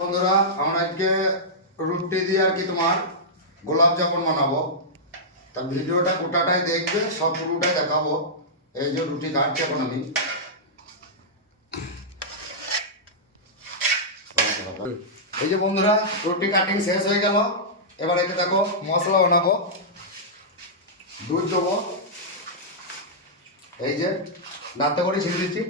বন্ধুরা আমরা আজকে রুটি দিয়ে আর কি তোমার গোলাপ জামুন বানাবো। তা ভিডিওটা গোটাটাই দেখবে, সব পুরোটাই দেখাবো। এই যে রুটি কাটছি এখন আমি। এই যে বন্ধুরা রুটি কাটিং শেষ হয়ে গেল। এবার এতে দেখো মশলা বানাবো। দুধ দেবো, এই যে নাড়তে করে ছিঁড়ে দিচ্ছি।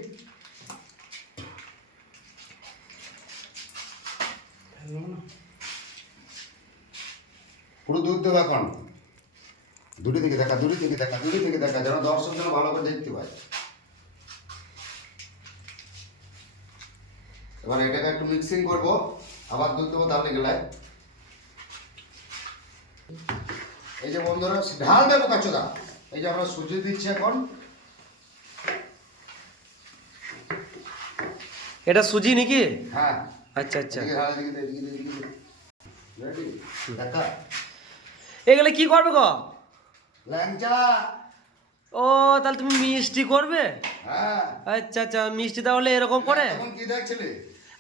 পুরো দুধ দেবো এখন। দুটি থেকে দেখা যেন দর্শক যেন ভালো করে দেখতে পায়। এবার এটাকে একটু মিক্সিং করবো, আবার দুধ দেবো তাহলে গেলায়। এই যে বন্ধুরা ঢাল দেবো কাচুদা। এই যে আমরা সুজি দিচ্ছি এখন। এটা সুজি নাকি? হ্যাঁ আচ্ছা আচ্ছা। দেখা এগুলো কি করবে গো? ল্যাংচা। ও তাহলে তুমি মিষ্টি করবে? হ্যাঁ। আচ্ছা আচ্ছা, মিষ্টি তাহলে এরকম করে? এখন কি দেখছিলি?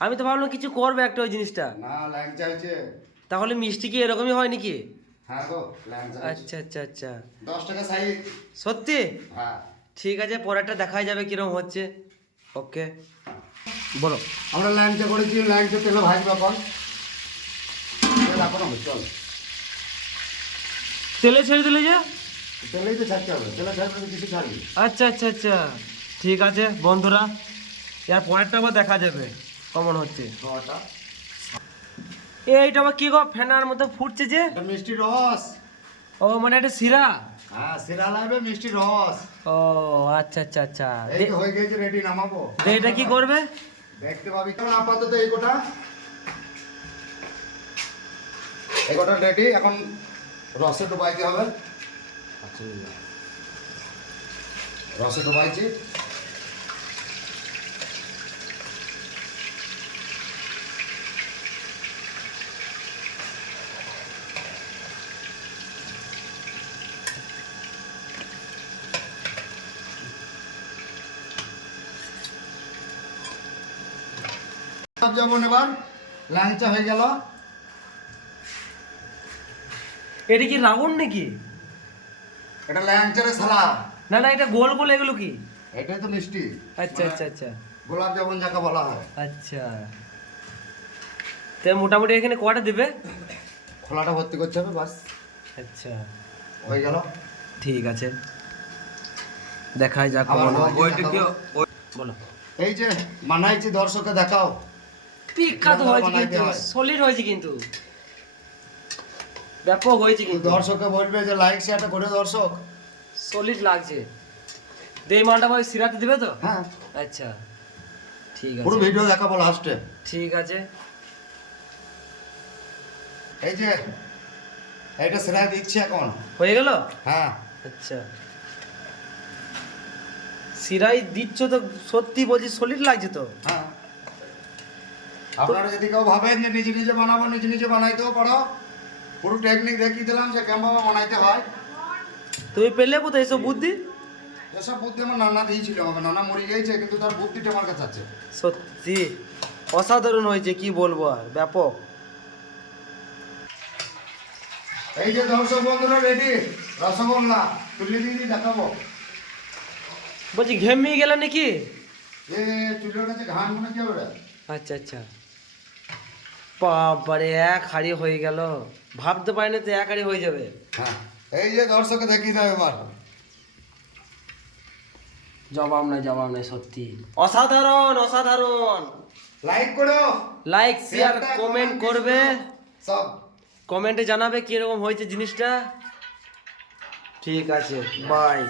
আমি তো ভাবলাম কিছু করবে একটা ওই জিনিসটা। না, ল্যাংচা হয়েছে। তাহলে মিষ্টি কি এরকমই হয় নাকি? হ্যাঁ গো, ল্যাংচা। আচ্ছা আচ্ছা আচ্ছা, 10 টাকা সাইজ। সত্যি? হ্যাঁ ঠিক আছে, পরেরটা দেখাই যাবে কিরকম হচ্ছে। ওকে বলো। আমরা ল্যাংচা করেছি, ল্যাংচা তেলে ভাজবো এখন। তেল এখন হবে, চল। তেলে ছেড়ে দিলে যে? তেলেই তো ছাড়তে হবে, তেলে ছাড়বে কিছু ছাড়বি। আচ্ছা আচ্ছা আচ্ছা, ঠিক আছে বন্ধুরা, এর পরেরটা আবার দেখা যাবে কেমন হচ্ছে। খাওয়াটা এইটা আবার কি গো ফেনার মতো ফুটছে যে? এটা মিষ্টি রস। ও মানে এটা শিরা? হ্যাঁ, শিরা লাগবে, মিষ্টি রস। ও আচ্ছা আচ্ছা আচ্ছা, এই তো হয়ে গেছে, রেডি, নামাবো। এটা কি করবে? দেখতে পাবি কেমন। আপাতত এই গোটা রেডি। এখন রসে ডুবাইতে হবে। আচ্ছা, রসে ডুবাইছি। যেমন এবার ল্যাংচা হয়ে গেল। এটা কি রাউন্ড নাকি? এটা ল্যাংচারে সালা। না না, এটা গোল গোল, এগুলো কি? এটাই তো মিষ্টি। আচ্ছা আচ্ছা আচ্ছা গোলাপ জামুন যাকে বলা হয়। আচ্ছা, তো মোটামুটি এখানে কটা দিবে? খোলাটা ভর্তি করতে হবে, বাস আচ্ছা হয়ে গেল। ঠিক আছে, দেখাই যাক। বলো। এই যে মানাইছি, দর্শককে দেখাও। বিখ্যাত হয়েছে কিন্তু, সলিড হয়েছে কিন্তু, ব্যাপক হয়েছে কিন্তু। দর্শককে বলবে যে লাইক শেয়ারটা করে, দর্শক সলিড লাগছে। দেই মালটা ভাই সিরাতে দিবে তো? হ্যাঁ, আচ্ছা ঠিক পুরো আছে, ভিডিও দেখাবো লাস্টে। ঠিক আছে। এই যে এইটা সেলাই দিচ্ছি এখন। হয়ে গেল? হ্যাঁ। আচ্ছা, সিরাই দিচ্ছ তো? সত্যি বলছি সলিড লাগছে তো? হ্যাঁ, আপনারা যদি কেউ ভাবেন যে নিজে নিজে বানাবো, নিজে নিজে বানাইতেও পারো। পুরো টেকনিক দেখিয়ে দিলাম যে কেমন বানাইতে হয়। তুমি পেলে কোথায় এসব বুদ্ধি? এসব বুদ্ধি আমার নানা দিয়েছিল আমাকে। নানা মরে গিয়েছে, কিন্তু তার বুদ্ধিটা আমার কাছে আছে। সত্যি অসাধারণ হয়েছে, কি বলবো আর, ব্যাপক। এই যে দর্শক বন্ধুরা রেডি রসগোল্লা তুলে দিয়ে দেখাবো। বলছি ঘেমিয়ে গেলে নাকি? এ চুলের কাছে ঘান মনে কি হবে? আচ্ছা আচ্ছা, বাবারে এক হাড়ি হয়ে গেল। ভাবতে পারিনি তো এক হাড়ি হয়ে যাবে। হ্যাঁ, এই যে দর্শককে দেখিয়ে দাও এবার। জবাব নাই, সত্যি অসাধারণ অসাধারণ। লাইক করো, লাইক শেয়ার কমেন্ট করবে, সব কমেন্টে জানাবে কিরকম হয়েছে জিনিসটা। ঠিক আছে, বাই।